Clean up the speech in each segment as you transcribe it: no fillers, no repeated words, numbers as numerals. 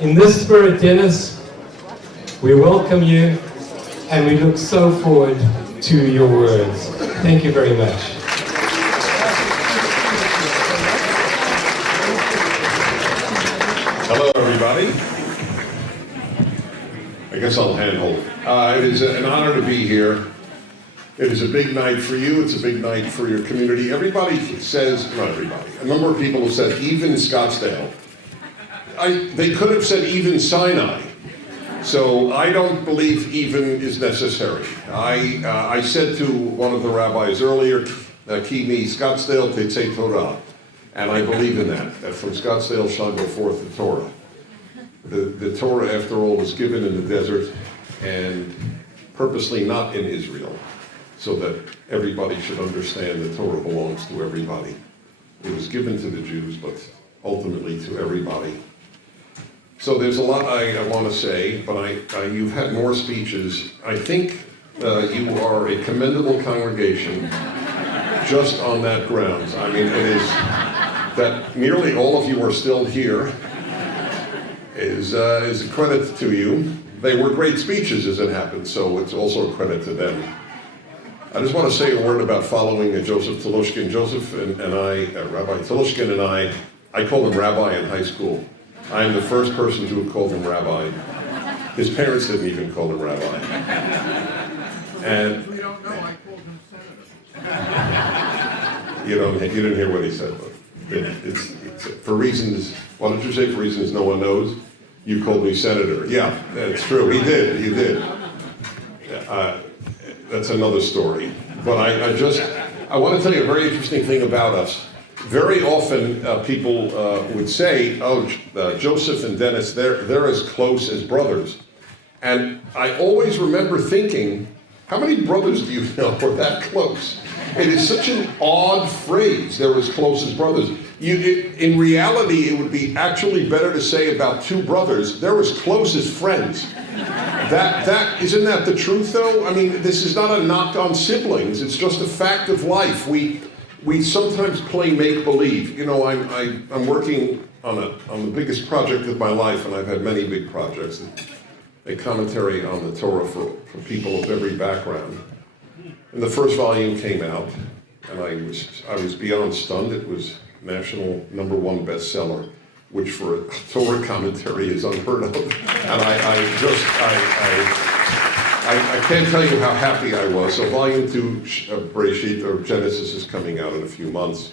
In this spirit, Dennis, we welcome you and we look so forward to your words. Thank you very much. Hello, everybody. I guess I'll handhold. It is an honor to be here. It is a big night for you. It's a big night for your community. Everybody says, not everybody, a number of people have said even Scottsdale. They could have said even Sinai. So I don't believe even is necessary. I said to one of the rabbis earlier, Ki mi Scottsdale tetzei Torah. And I believe in that from Scottsdale shall go forth the Torah. The Torah, after all, was given in the desert and purposely not in Israel, so that everybody should understand the Torah belongs to everybody. It was given to the Jews, but ultimately to everybody. So there's a lot I want to say, but you've had more speeches. I think you are a commendable congregation just on that grounds. I mean, it is that nearly all of you are still here is a credit to you. They were great speeches as it happened, so it's also a credit to them. I just want to say a word about following Joseph Telushkin. Joseph and I, Rabbi Telushkin and I called him Rabbi in high school. I am the first person to have called him Rabbi. His parents didn't even call him Rabbi. And We don't know, I called him Senator. you didn't hear what he said, but it's for reasons, why don't you say for reasons no one knows? You called me Senator. Yeah, that's true. He did. That's another story. But I want to tell you a very interesting thing about us. Very often people would say, oh, Joseph and Dennis, they're as close as brothers. And I always remember thinking, how many brothers do you know are that close? It is such an odd phrase, they're as close as brothers. In reality, it would be actually better to say about two brothers, they're as close as friends. Isn't that the truth, though? I mean, this is not a knock on siblings. It's just a fact of life. We sometimes play make-believe. You know, I'm working on the biggest project of my life, and I've had many big projects. A commentary on the Torah for people of every background. And the first volume came out, and I was beyond stunned. It was national #1 bestseller, which for a Torah commentary is unheard of. And I can't tell you how happy I was. So volume 2 of Bereshit, or Genesis, is coming out in a few months.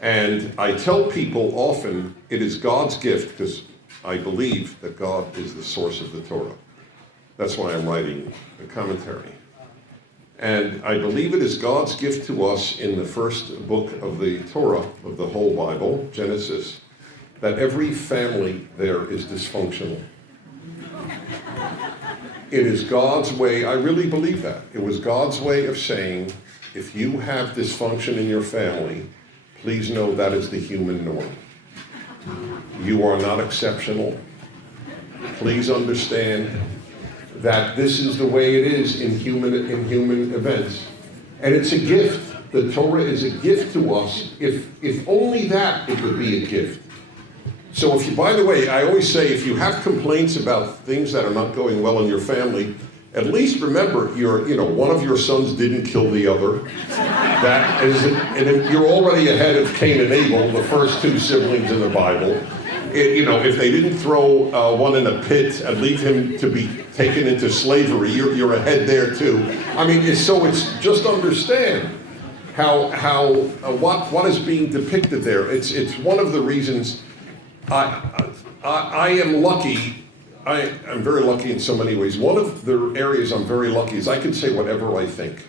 And I tell people often it is God's gift, because I believe that God is the source of the Torah. That's why I'm writing the commentary. And I believe it is God's gift to us in the first book of the Torah, of the whole Bible, Genesis, that every family there is dysfunctional. It is God's way, I really believe that. It was God's way of saying, if you have dysfunction in your family, please know that is the human norm. You are not exceptional. Please understand that this is the way it is in human events. And it's a gift. The Torah is a gift to us. If only that, it would be a gift. So by the way, I always say, if you have complaints about things that are not going well in your family, at least remember one of your sons didn't kill the other. And you're already ahead of Cain and Abel, the first two siblings in the Bible. If they didn't throw one in a pit and leave him to be taken into slavery, you're ahead there too. I mean, it's just understand what is being depicted there. It's one of the reasons I am lucky. I'm very lucky in so many ways. One of the areas I'm very lucky is I can say whatever I think.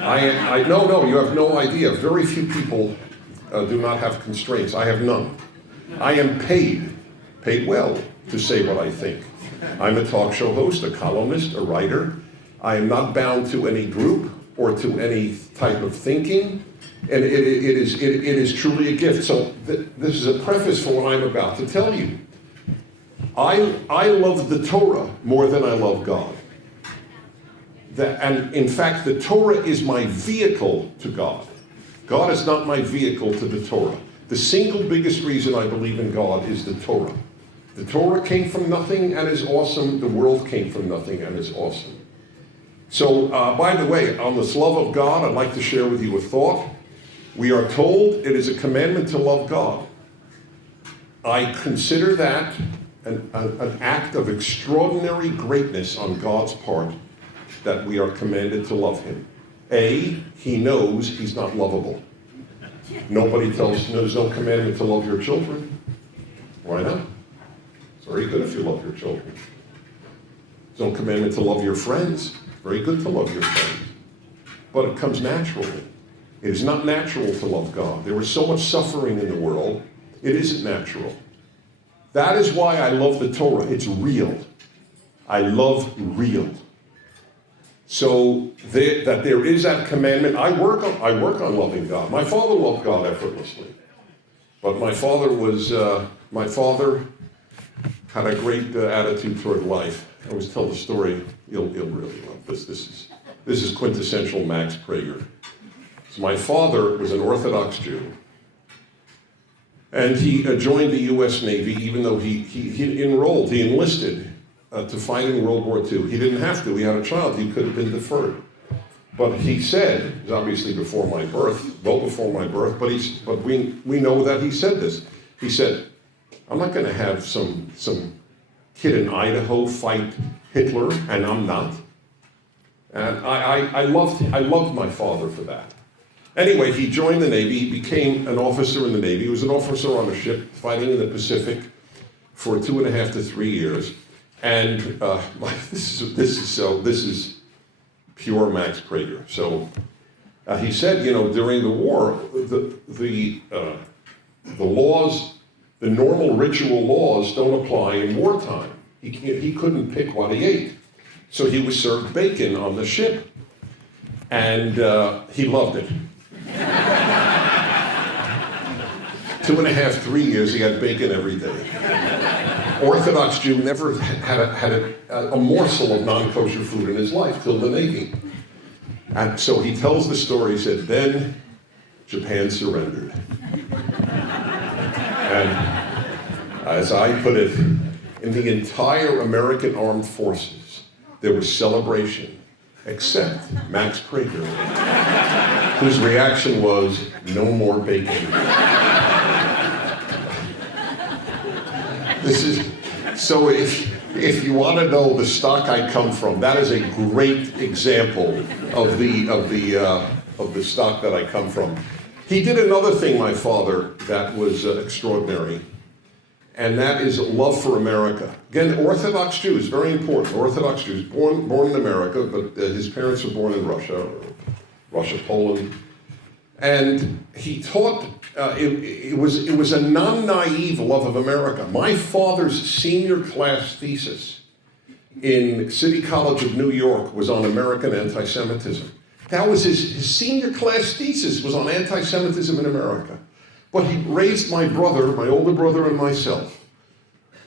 No, you have no idea. Very few people do not have constraints. I have none. I am paid well to say what I think. I'm a talk show host, a columnist, a writer. I am not bound to any group or to any type of thinking. And it is truly a gift. So this is a preface for what I'm about to tell you. I love the Torah more than I love God. And in fact, the Torah is my vehicle to God. God is not my vehicle to the Torah. The single biggest reason I believe in God is the Torah. The Torah came from nothing and is awesome. The world came from nothing and is awesome. So, by the way, on this love of God, I'd like to share with you a thought. We are told it is a commandment to love God. I consider that an act of extraordinary greatness on God's part, that we are commanded to love him. He knows he's not lovable. Nobody tells, there's no commandment to love your children. Why not? It's very good if you love your children. There's no commandment to love your friends. Very good to love your friends. But it comes naturally. It is not natural to love God. There is so much suffering in the world, it isn't natural. That is why I love the Torah. It's real. I love real. So that there is that commandment. I work on loving God. My father loved God effortlessly. But my father had a great attitude toward life. I always tell the story. You'll really love this. This is quintessential Max Prager. So my father was an Orthodox Jew, and he joined the U.S. Navy, even though he enlisted to fight in World War II. He didn't have to. He had a child. He could have been deferred. But he said, it was obviously before my birth, well before my birth, but we know that he said this. He said, I'm not going to have some kid in Idaho fight Hitler, and I'm not. And I loved my father for that. Anyway, he joined the Navy. He became an officer in the Navy. He was an officer on a ship fighting in the Pacific for 2.5 to 3 years. And this is pure Max Prager. So he said, during the war, the laws, the normal ritual laws don't apply in wartime. He couldn't pick what he ate. So he was served bacon on the ship. And he loved it. 2.5, 3 years, he had bacon every day. Orthodox Jew never had a morsel of non-kosher food in his life till the Navy. And so he tells the story. He said, then Japan surrendered. And as I put it, in the entire American armed forces, there was celebration, except Max Prager, whose reaction was, no more bacon. So if you want to know the stock I come from, that is a great example of the stock that I come from. He did another thing, my father, that was extraordinary, and that is love for America. Again, Orthodox Jews, very important. Orthodox Jews, born in America, but his parents were born in Russia, Poland. And he taught, it was a non-naive love of America. My father's senior class thesis in City College of New York was on American anti-Semitism. That was his senior class thesis, was on anti-Semitism in America. But he raised my brother, my older brother, and myself,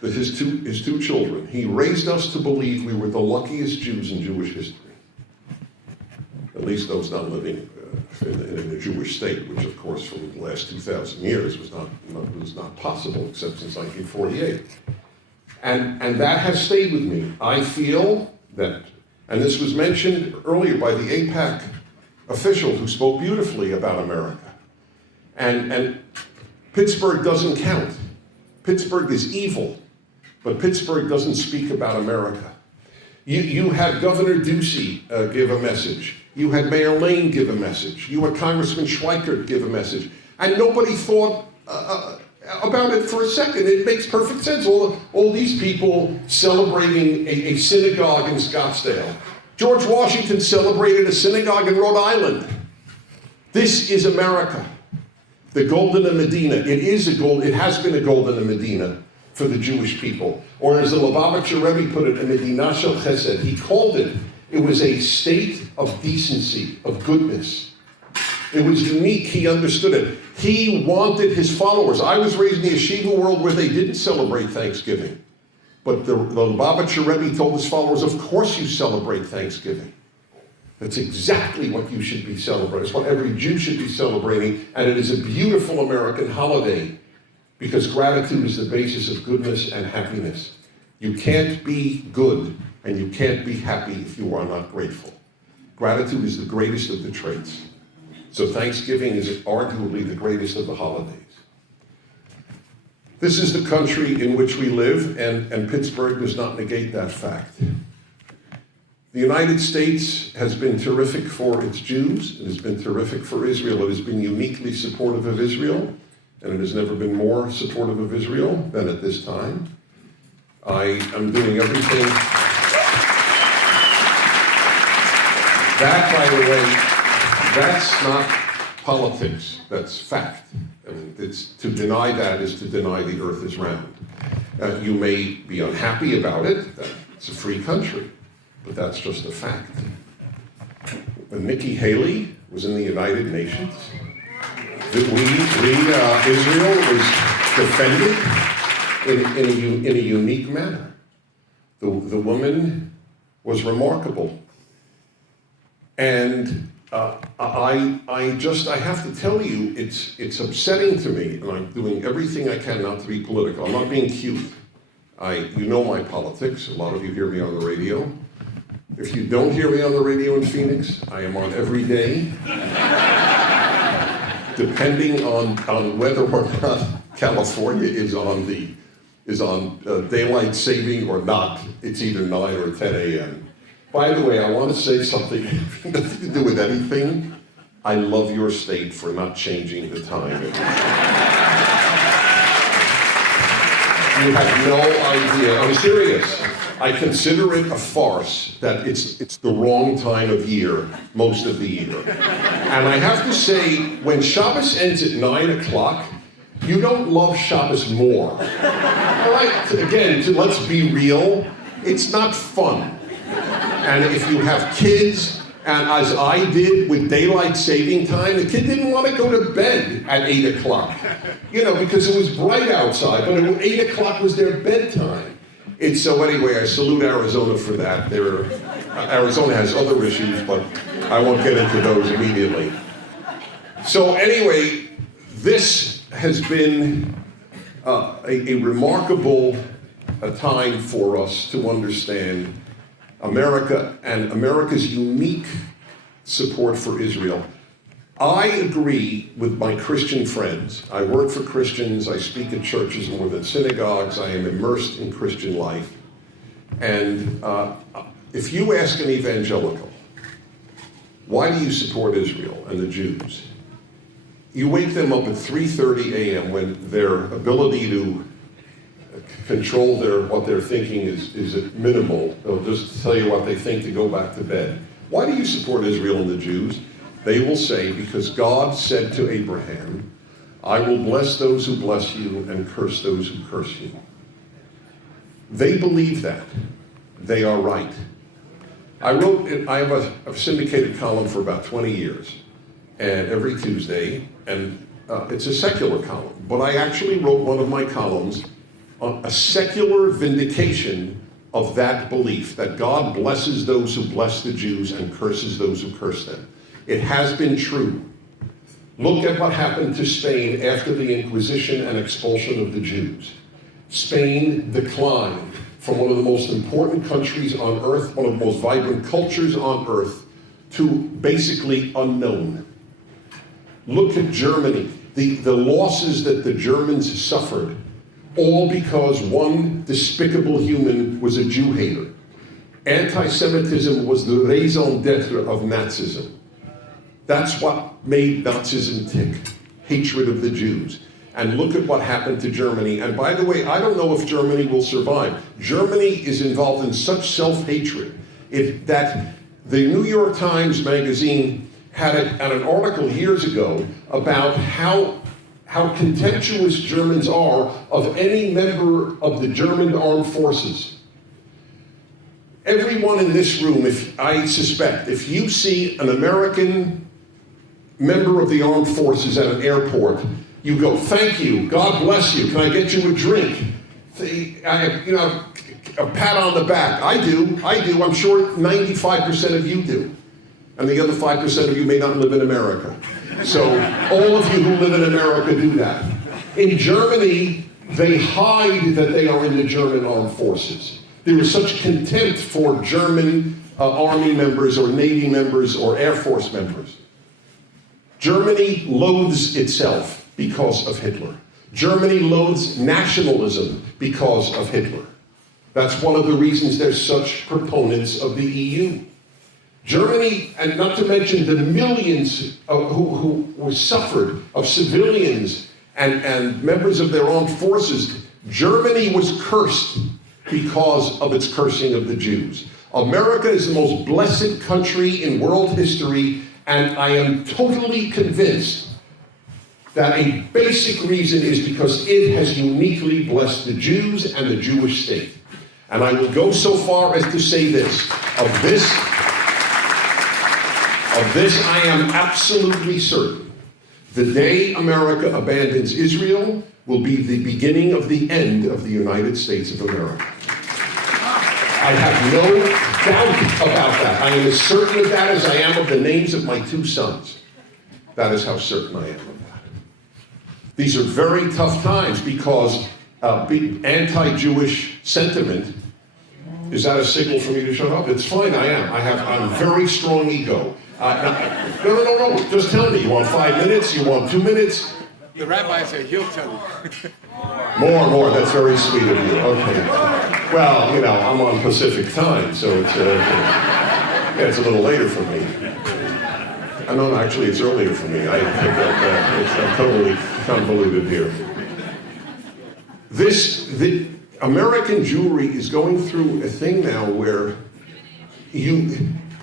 his two children. He raised us to believe we were the luckiest Jews in Jewish history. At least those not living in a Jewish state, which of course for the last 2,000 years was not possible except since 1948. And that has stayed with me. I feel that, and this was mentioned earlier by the AIPAC official who spoke beautifully about America. And Pittsburgh doesn't count. Pittsburgh is evil, but Pittsburgh doesn't speak about America. You had Governor Ducey give a message. You had Mayor Lane give a message. You had Congressman Schweikert give a message. And nobody thought about it for a second. It makes perfect sense. All these people celebrating a synagogue in Scottsdale. George Washington celebrated a synagogue in Rhode Island. This is America. The Golden Medina. It has been a Golden Medina for the Jewish people. Or as the Lubavitcher Rebbe put it, a Medina shel Chesed. He called it was a state of decency, of goodness. It was unique. He understood it. He wanted his followers. I was raised in the yeshiva world where they didn't celebrate Thanksgiving. But the Lubavitcher Rebbe told his followers, of course you celebrate Thanksgiving. That's exactly what you should be celebrating. It's what every Jew should be celebrating. And it is a beautiful American holiday. because gratitude is the basis of goodness and happiness. You can't be good and you can't be happy if you are not grateful. Gratitude is the greatest of the traits. So Thanksgiving is arguably the greatest of the holidays. This is the country in which we live, and Pittsburgh does not negate that fact. The United States has been terrific for its Jews. It has been terrific for Israel. It has been uniquely supportive of Israel, and it has never been more supportive of Israel than at this time. I am doing everything. That, by the way, that's not politics. That's fact. I mean, to deny that is to deny the earth is round. You may be unhappy about it. It's a free country. But that's just a fact. When Nikki Haley was in the United Nations, Israel was defended in a unique manner. The woman was remarkable. And I have to tell you, it's upsetting to me, and I'm doing everything I can not to be political. I'm not being cute. You know my politics. A lot of you hear me on the radio. If you don't hear me on the radio in Phoenix, I am on every day, depending on whether or not California is on daylight saving or not. It's either 9 or 10 a.m. By the way, I want to say something nothing to do with anything. I love your state for not changing the time. You have no idea. I'm serious. I consider it a farce that it's the wrong time of year, most of the year. And I have to say, when Shabbos ends at 9 o'clock, you don't love Shabbos more. All right, again, let's be real, it's not fun. And if you have kids, and as I did with daylight saving time, the kid didn't want to go to bed at 8 o'clock. You know, because it was bright outside, but 8 o'clock was their bedtime. So anyway, I salute Arizona for that. Arizona has other issues, but I won't get into those immediately. So anyway, this has been a remarkable time for us to understand America and America's unique support for Israel. I agree with my Christian friends. I work for Christians. I speak at churches more than synagogues. I am immersed in Christian life. And if you ask an evangelical, why do you support Israel and the Jews? You wake them up at 3:30 a.m. when their ability to control what they're thinking is minimal. They'll just tell you what they think to go back to bed. Why do you support Israel and the Jews? They will say, because God said to Abraham, I will bless those who bless you and curse those who curse you. They believe that. They are right. I have a syndicated column for about 20 years, and every Tuesday, and it's a secular column, but I actually wrote one of my columns on a secular vindication of that belief, that God blesses those who bless the Jews and curses those who curse them. It has been true. Look at what happened to Spain after the Inquisition and expulsion of the Jews. Spain declined from one of the most important countries on earth, one of the most vibrant cultures on earth, to basically unknown. Look at Germany, the losses that the Germans suffered, all because one despicable human was a Jew hater. Anti-Semitism was the raison d'etre of Nazism. That's what made Nazism tick, hatred of the Jews. And look at what happened to Germany. And by the way, I don't know if Germany will survive. Germany is involved in such self-hatred that the New York Times magazine had an article years ago about how contemptuous Germans are of any member of the German armed forces. Everyone in this room, I suspect, if you see an American member of the armed forces at an airport, you go, thank you, God bless you, can I get you a drink? A pat on the back. I do, I'm sure 95% of you do. And the other 5% of you may not live in America. So all of you who live in America do that. In Germany, they hide that they are in the German armed forces. There is such contempt for German army members or Navy members or Air Force members. Germany loathes itself because of Hitler. Germany loathes nationalism because of Hitler. That's one of the reasons there's such proponents of the EU. Germany, and not to mention the millions who suffered of civilians and members of their armed forces, Germany was cursed because of its cursing of the Jews. America is the most blessed country in world history, and I am totally convinced that a basic reason is because it has uniquely blessed the Jews and the Jewish state. And I will go so far as to say this, of this I am absolutely certain. The day America abandons Israel will be the beginning of the end of the United States of America. I have no doubt about that. I am as certain of that as I am of the names of my two sons. That is how certain I am of that. These are very tough times because anti-Jewish sentiment, is that a signal for me to shut up? It's fine, I'm a very strong ego. No, just tell me, you want 5 minutes, you want 2 minutes? The rabbi said he'll tell you. More, that's very sweet of you, okay. Well, I'm on Pacific time, so it's a little later for me. No, actually, it's earlier for me. I'm totally convoluted here. The American Jewry is going through a thing now where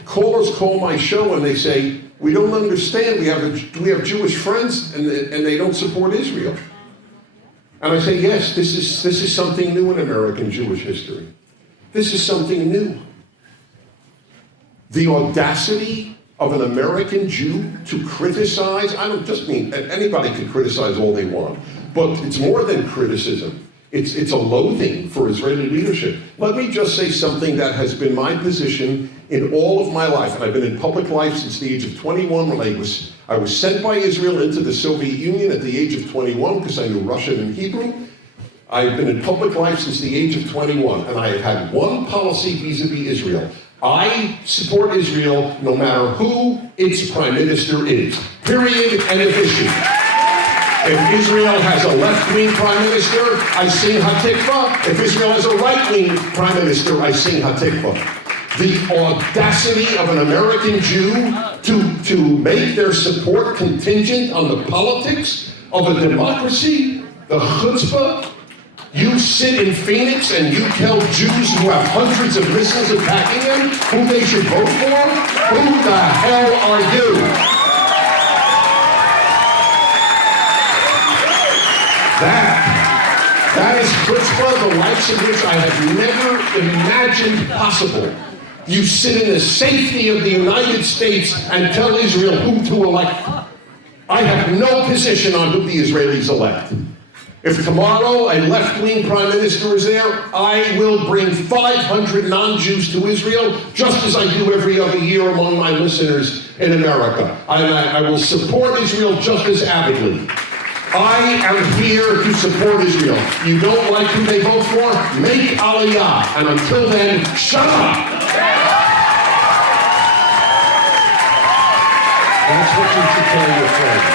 callers call my show and they say, we don't understand, we have Jewish friends and they don't support Israel. And I say, yes, this is something new in American Jewish history. This is something new. The audacity of an American Jew to criticize, I don't just mean, anybody can criticize all they want, but it's more than criticism. It's a loathing for Israeli leadership. Let me just say something that has been my position in all of my life, and I've been in public life since the age of 21 when I was sent by Israel into the Soviet Union at the age of 21 because I knew Russian and Hebrew. I've been in public life since the age of 21, and I have had one policy vis-a-vis Israel. I support Israel no matter who its prime minister is. Period. End of issue. If Israel has a left-wing prime minister, I sing Hatikvah. If Israel has a right-wing prime minister, I sing Hatikvah. The audacity of an American Jew to make their support contingent on the politics of a democracy, the chutzpah. You sit in Phoenix and you tell Jews who have hundreds of missiles attacking them who they should vote for? Who the hell are you? That is chutzpah, the likes of which I have never imagined possible. You sit in the safety of the United States and tell Israel who to elect. I have no position on who the Israelis elect. If tomorrow a left-wing prime minister is there, I will bring 500 non-Jews to Israel, just as I do every other year among my listeners in America. I will support Israel just as avidly. I am here to support Israel. You don't like who they vote for? Make Aliyah. And until then, shut up. That's what you should tell your friends.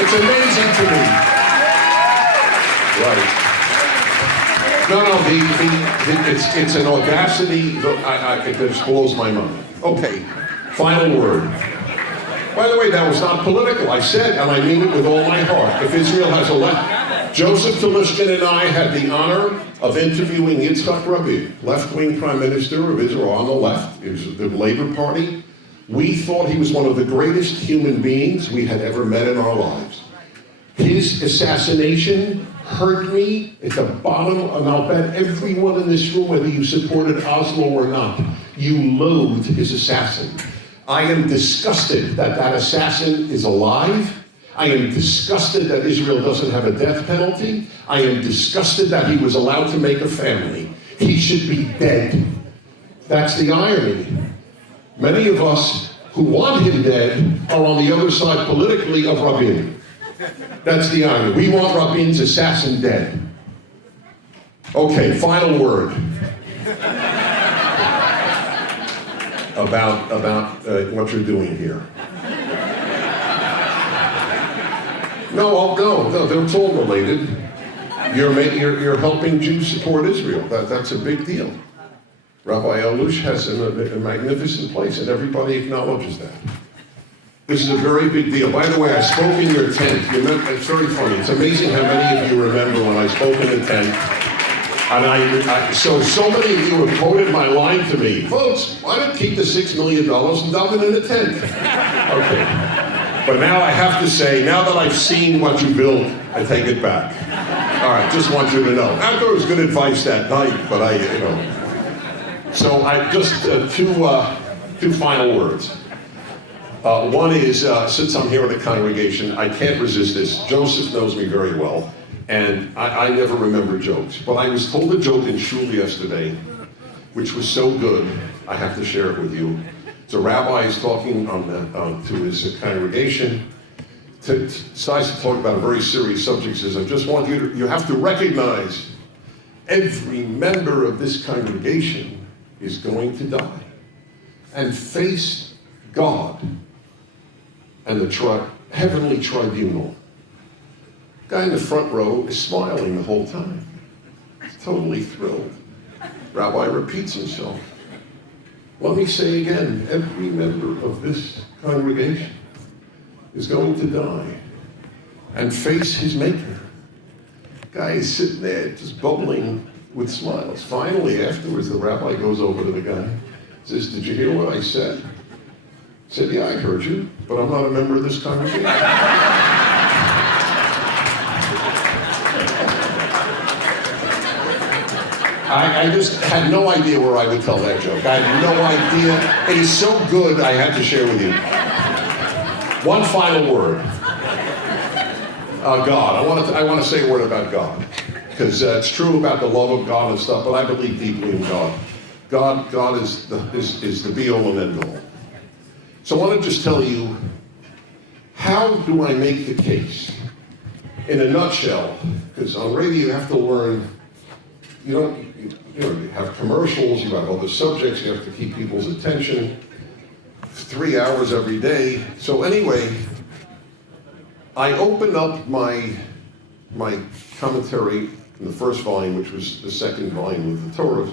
It's amazing to me. Right. No, it's an audacity that just blows my mind. Okay, final word. By the way, that was not political. I said, and I mean it with all my heart, if Israel has a left, Joseph Talishkin and I had the honor of interviewing Yitzhak Rabin, left-wing prime minister of Israel on the left. It was the Labor Party. We thought he was one of the greatest human beings we had ever met in our lives. His assassination hurt me at the bottom, and I'll bet everyone in this room, whether you supported Oslo or not, you loathed his assassin. I am disgusted that assassin is alive. I am disgusted that Israel doesn't have a death penalty. I am disgusted that he was allowed to make a family. He should be dead. That's the irony. Many of us who want him dead are on the other side politically of Rabin. That's the irony. We want Rabin's assassin dead. Okay, final word about what you're doing here. No, they're all related. You're helping Jews support Israel. That's a big deal. Rabbi Elush has a magnificent place, and everybody acknowledges that. This is a very big deal. By the way, I spoke in your tent. It's very funny. It's amazing how many of you remember when I spoke in a tent. And so many of you have quoted my line to me. Folks, why don't keep the $6 million and dump it in a tent? Okay. But now I have to say, now that I've seen what you built, I take it back. All right, just want you to know. I thought it was good advice that night, but So I just two final words. One is, since I'm here at the congregation, I can't resist this. Joseph knows me very well, and I never remember jokes. But I was told a joke in shul yesterday, which was so good, I have to share it with you. So a rabbi is talking to his congregation, decides to talk about a very serious subject, says, I just want you have to recognize every member of this congregation is going to die and face God and the heavenly tribunal. The guy in the front row is smiling the whole time. He's totally thrilled. Rabbi repeats himself. Let me say again, every member of this congregation is going to die and face his maker. The guy is sitting there just bubbling with smiles. Finally, afterwards, the rabbi goes over to the guy, says, did you hear what I said? He said, yeah, I heard you, but I'm not a member of this congregation. I just had no idea where I would tell that joke. I had no idea. It is so good, I had to share with you. One final word. God. I want to say a word about God. Because it's true about the love of God and stuff, but I believe deeply in God. God is the be-all and end-all. So I want to just tell you, how do I make the case? In a nutshell, because on radio you have to learn, you have commercials, you have other subjects, you have to keep people's attention 3 hours every day. So anyway, I opened up my commentary in the first volume, which was the second volume of the Torah.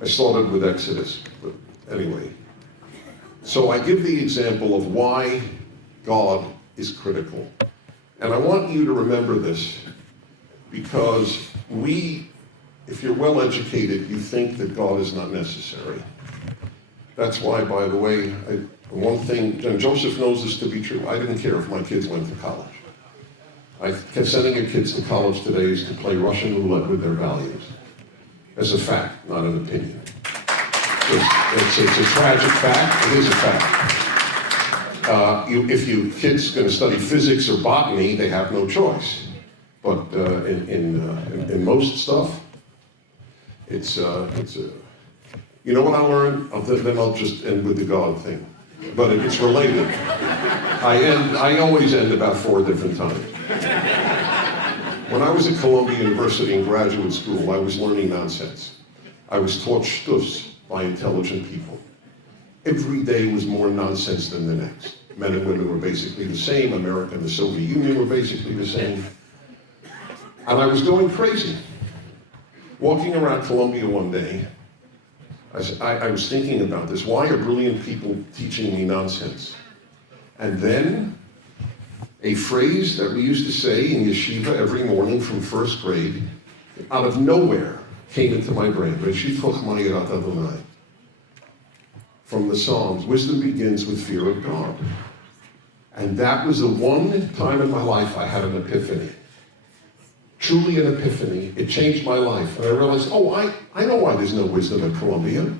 I started with Exodus, but anyway. So I give the example of why God is critical. And I want you to remember this, because if you're well educated, you think that God is not necessary. That's why, by the way, one thing, and Joseph knows this to be true, I didn't care if my kids went to college. I kept sending your kids to college today is to play Russian roulette with their values. As a fact, not an opinion. It's a tragic fact. It is a fact. If your kid's going to study physics or botany, they have no choice. But in most stuff, it's you know what I learned? Then I'll just end with the God thing. But it's related. I always end about 4 different times. When I was at Columbia University in graduate school, I was learning nonsense. I was taught shtuffs by intelligent people. Every day was more nonsense than the next. Men and women were basically the same. America and the Soviet Union were basically the same. And I was going crazy. Walking around Columbia one day, I was thinking about this. Why are brilliant people teaching me nonsense? And then a phrase that we used to say in yeshiva every morning from first grade, out of nowhere, came into my brain. From the Psalms, wisdom begins with fear of God. And that was the one time in my life I had an epiphany. Truly an epiphany. It changed my life. And I realized, I know why there's no wisdom at Columbia.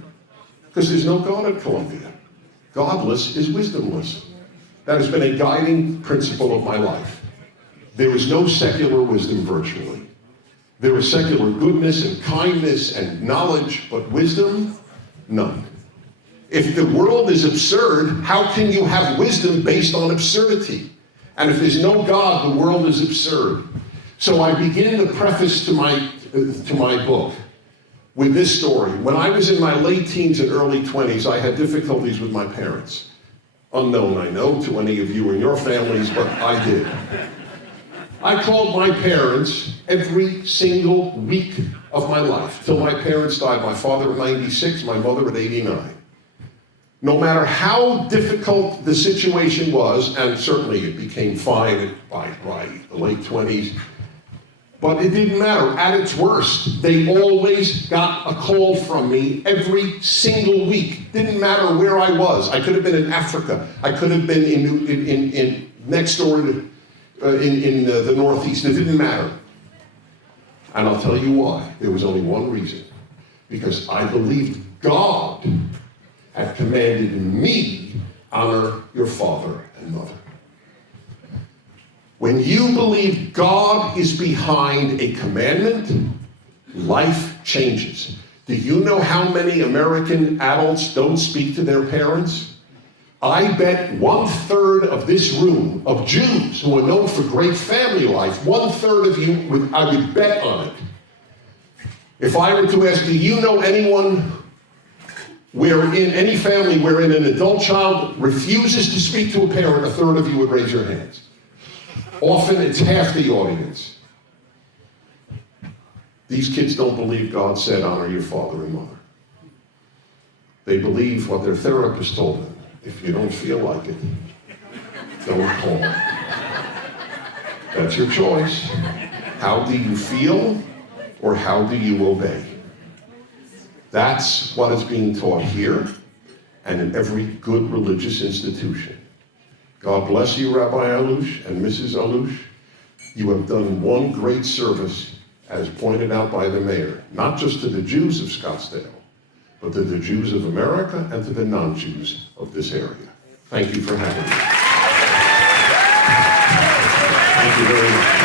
Because there's no God at Columbia. Godless is wisdomless. That has been a guiding principle of my life. There is no secular wisdom virtually. There is secular goodness and kindness and knowledge, but wisdom, none. If the world is absurd, how can you have wisdom based on absurdity? And if there's no God, the world is absurd. So I begin the preface to my book with this story. When I was in my late teens and early 20s, I had difficulties with my parents. Unknown, I know, to any of you in your families, but I did. I called my parents every single week of my life, till my parents died. My father at 96, my mother at 89. No matter how difficult the situation was, and certainly it became fine by the late 20s, but it didn't matter. At its worst, they always got a call from me every single week. Didn't matter where I was. I could have been in Africa. I could have been in next door to, in the Northeast. It didn't matter. And I'll tell you why. There was only one reason. Because I believed God had commanded me, honor your father and mother. When you believe God is behind a commandment, life changes. Do you know how many American adults don't speak to their parents? I bet 1/3 of this room of Jews who are known for great family life, 1/3 of you, I would bet on it. If I were to ask, do you know anyone wherein any family wherein an adult child refuses to speak to a parent, 1/3 of you would raise your hands. Often it's half the audience. These kids don't believe God said, honor your father and mother. They believe what their therapist told them. If you don't feel like it, don't call. That's your choice. How do you feel, or how do you obey? That's what is being taught here and in every good religious institution. God bless you, Rabbi Alush and Mrs. Alush. You have done one great service, as pointed out by the mayor, not just to the Jews of Scottsdale, but to the Jews of America and to the non-Jews of this area. Thank you for having me. Thank you very much.